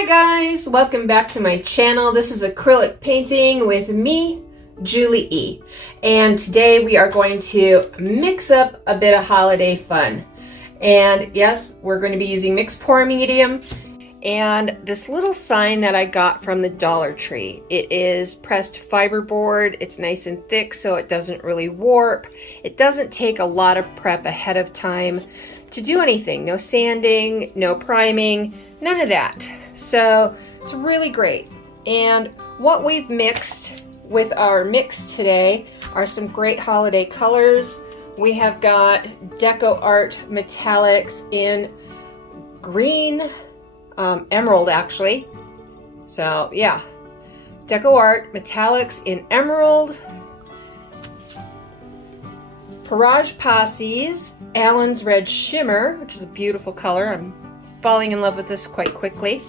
Hi guys, welcome back to my channel. This is acrylic painting with me, Julie E. And today we are going to mix up a bit of holiday fun. And yes, we're going to be using mixed pour medium and this little sign that I got from the Dollar Tree. It is pressed fiberboard. It's nice and thick so it doesn't really warp. It doesn't take a lot of prep ahead of time to do anything. No sanding, no priming, none of that. So it's really great. And what we've mixed with our mix today are some great holiday colors. We have got Deco Art Metallics in green, emerald actually. So yeah, Deco Art Metallics in emerald. Parage Posse's Allen's Red Shimmer, which is a beautiful color. I'm falling in love with this quite quickly.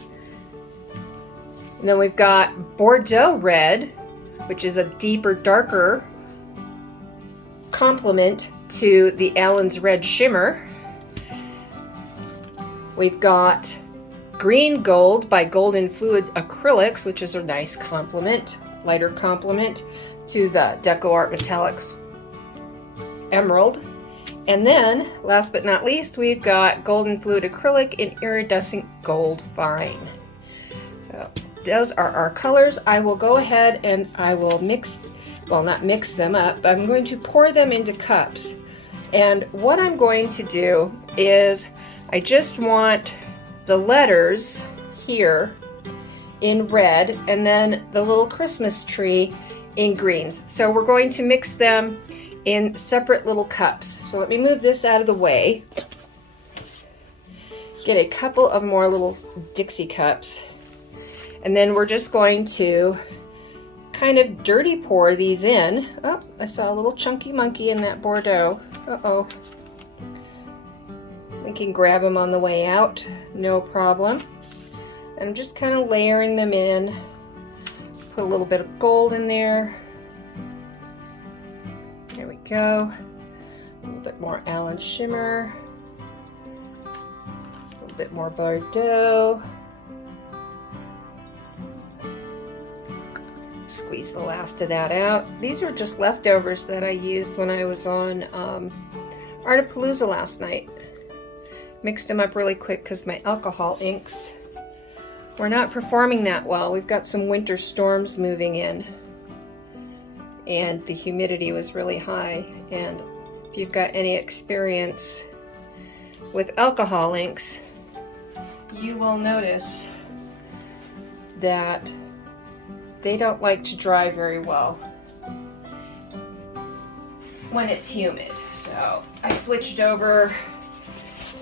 And then we've got Bordeaux Red, which is a deeper, darker complement to the Allen's Red Shimmer. We've got Green Gold by Golden Fluid Acrylics, which is a nice complement, lighter complement to the Deco Art Metallics Emerald. And then, last but not least, we've got Golden Fluid Acrylic in Iridescent Gold Fine. So those are our colors. I will go ahead and I will mix, well, not mix them up, but I'm going to pour them into cups. And what I'm going to do is I just want the letters here in red and then the little Christmas tree in greens. So we're going to mix them in separate little cups. So let me move this out of the way. Get a couple of more little Dixie cups. And then we're just going to kind of dirty pour these in. Oh, I saw a little chunky monkey in that Bordeaux. Uh-oh. We can grab them on the way out, no problem. And I'm just kind of layering them in. Put a little bit of gold in there. There we go. A little bit more Allen Shimmer. A little bit more Bordeaux. Squeeze the last of that out. These are just leftovers that I used when I was on Artapalooza last night. Mixed them up really quick because my alcohol inks were not performing that well. We've got some winter storms moving in and the humidity was really high. And if you've got any experience with alcohol inks, you will notice that they don't like to dry very well when it's humid. So I switched over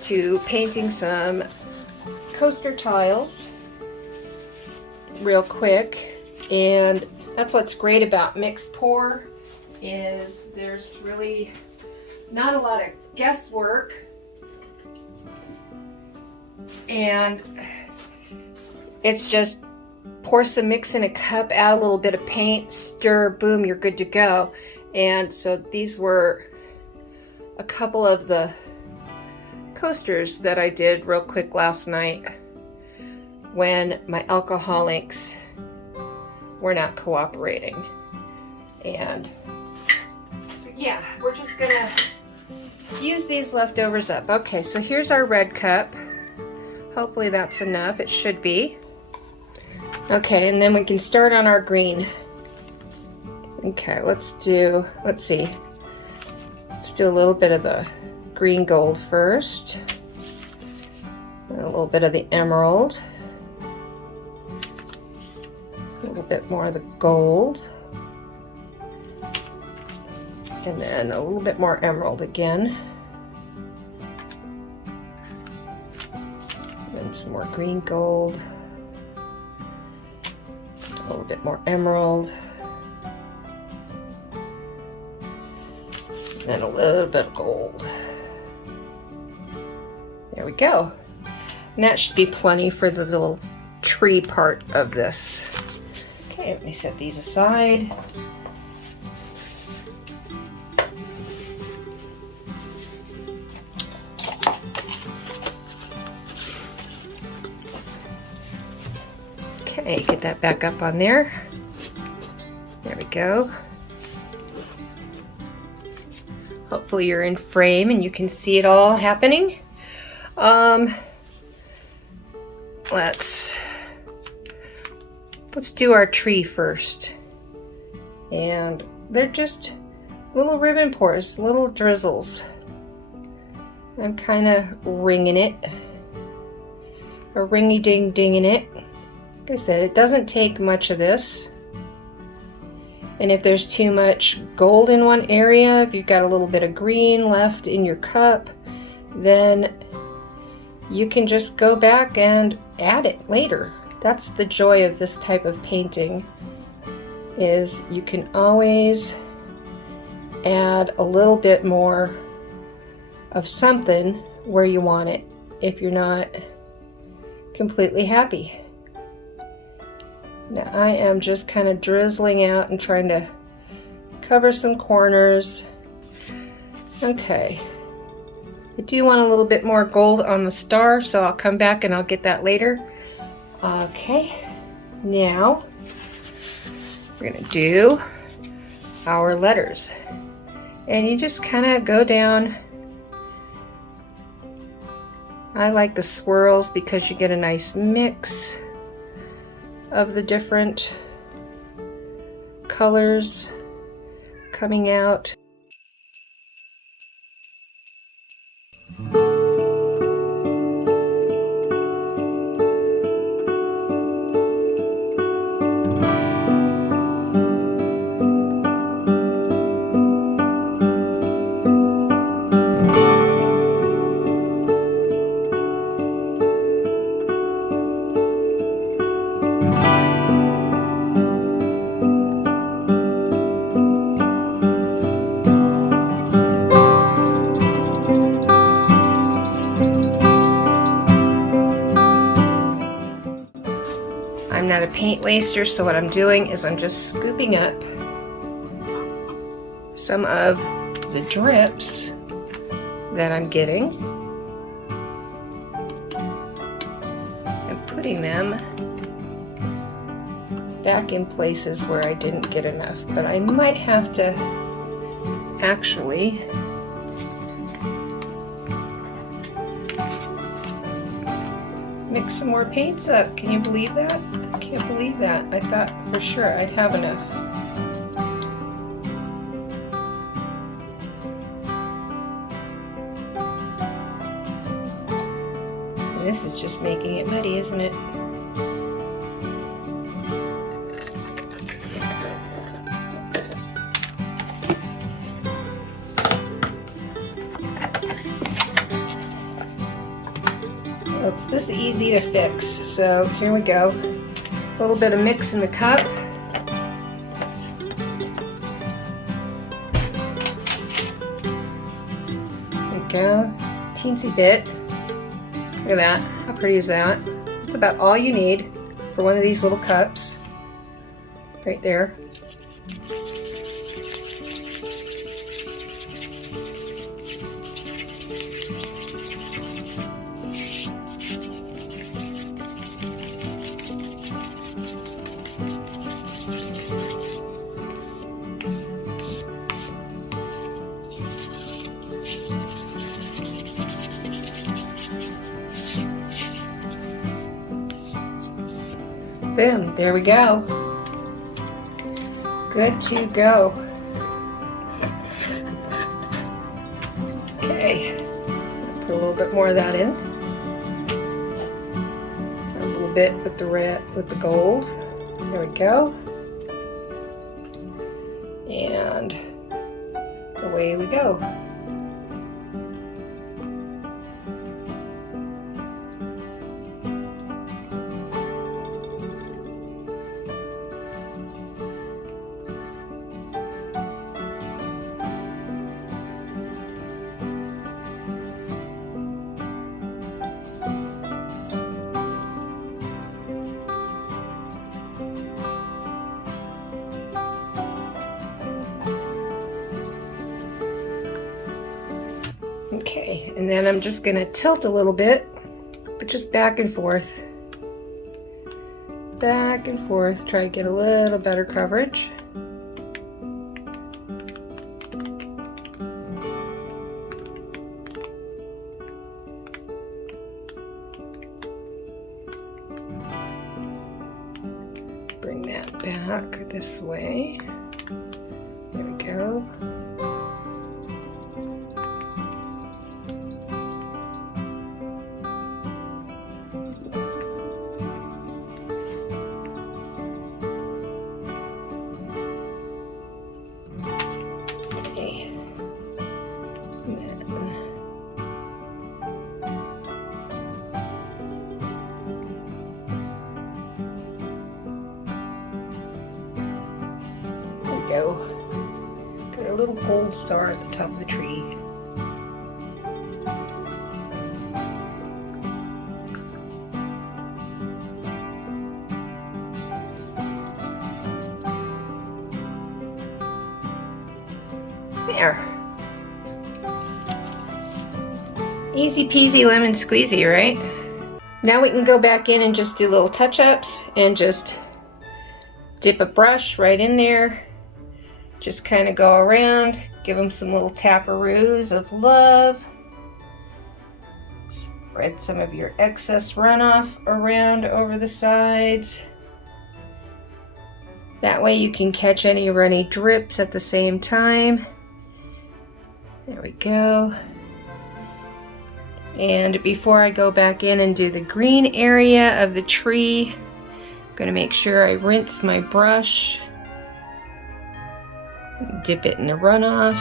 to painting some coaster tiles real quick. And that's what's great about mixed pour is there's really not a lot of guesswork. And it's just pour some mix in a cup, add a little bit of paint, stir, boom, you're good to go. And so these were a couple of the coasters that I did real quick last night when my alcohol inks were not cooperating. And so yeah, we're just gonna use these leftovers up. Okay, so here's our red cup. Hopefully that's enough. It should be. Okay, and then we can start on our green. Okay, let's see. Let's do a little bit of the green gold first. And a little bit of the emerald. A little bit more of the gold. And then a little bit more emerald again. And some more green gold. A little bit more emerald, and then a little bit of gold. There we go. And that should be plenty for the little tree part of this. Okay, let me set these aside. Okay, get that back up on there. There we go. Hopefully you're in frame and you can see it all happening. Let's do our tree first. And they're just little ribbon pours, little drizzles. I'm kind of ringing it, or ringy-ding-dinging it. Like I said, it doesn't take much of this. And if there's too much gold in one area, if you've got a little bit of green left in your cup, then you can just go back and add it later. That's the joy of this type of painting, is you can always add a little bit more of something where you want it if you're not completely happy. Now I am just kind of drizzling out and trying to cover some corners. Okay, I do want a little bit more gold on the star, so I'll come back and I'll get that later. Okay, now we're gonna do our letters. And you just kind of go down. I like the swirls because you get a nice mix of the different colors coming out. I'm not a paint waster, so what I'm doing is I'm just scooping up some of the drips that I'm getting and putting them back in places where I didn't get enough. But I might have to actually mix some more paints up. Can you believe that? I can't believe that. I thought for sure I'd have enough. And this is just making it muddy, isn't it? It's this easy to fix, so here we go. A little bit of mix in the cup. There we go. Teensy bit. Look at that. How pretty is that? That's about all you need for one of these little cups. Right there. Boom, there we go. Good to go. Okay, put a little bit more of that in. A little bit with the red, with the gold. There we go. And away we go. Okay, and then I'm just going to tilt a little bit, but just back and forth. back and forth, try to get a little better coverage. Bring that back this way. There we go. Okay. Go. Got a little gold star at the top of the tree. There. Easy peasy lemon squeezy, right? Now we can go back in and just do little touch-ups and just dip a brush right in there. Just kind of go around, give them some little taparoos of love. Spread some of your excess runoff around over the sides. That way you can catch any runny drips at the same time. There we go. And before I go back in and do the green area of the tree, I'm going to make sure I rinse my brush. Dip it in the runoff.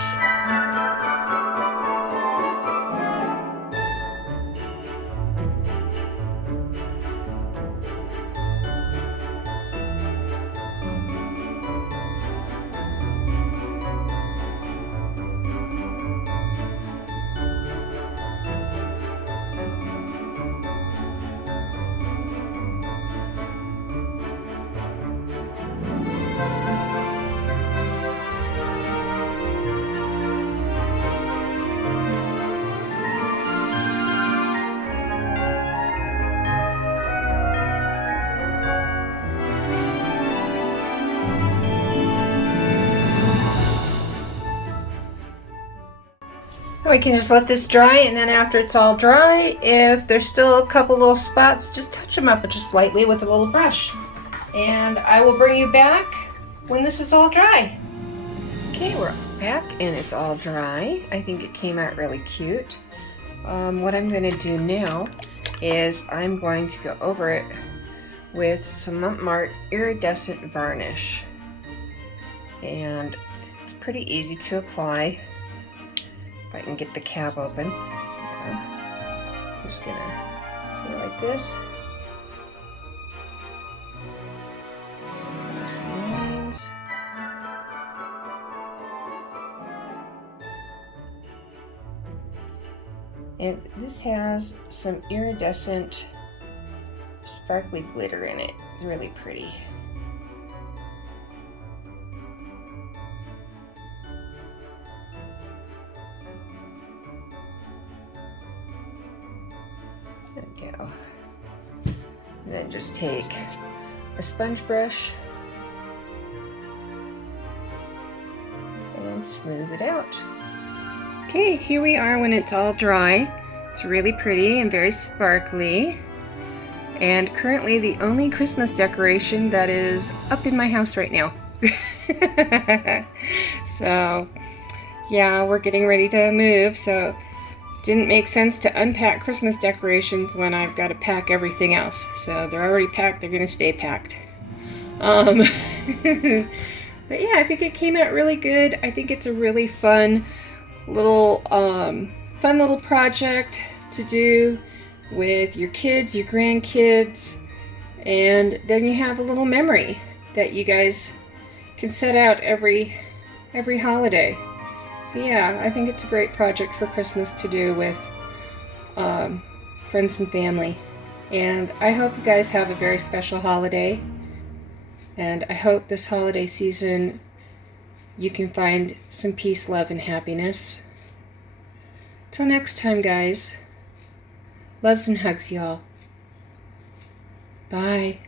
We can just let this dry, and then after it's all dry, if there's still a couple little spots, just touch them up just lightly with a little brush. And I will bring you back when this is all dry. Okay, we're back and it's all dry. I think it came out really cute. What I'm going to do now is I'm going to go over it with some Mart iridescent varnish. And it's pretty easy to apply. If I can get the cap open. I'm just gonna go like this. There's some lines. And this has some iridescent sparkly glitter in it. It's really pretty. There we go. And then just take a sponge brush and smooth it out. Okay, here we are when it's all dry. It's really pretty and very sparkly. And currently the only Christmas decoration that is up in my house right now. So, yeah, we're getting ready to move, so didn't make sense to unpack Christmas decorations when I've got to pack everything else. So they're already packed, they're going to stay packed. But yeah, I think it came out really good. I think it's a really fun little project to do with your kids, your grandkids, and then you have a little memory that you guys can set out every holiday. So yeah, I think it's a great project for Christmas to do with friends and family. And I hope you guys have a very special holiday. And I hope this holiday season you can find some peace, love, and happiness. Till next time, guys. Loves and hugs, y'all. Bye.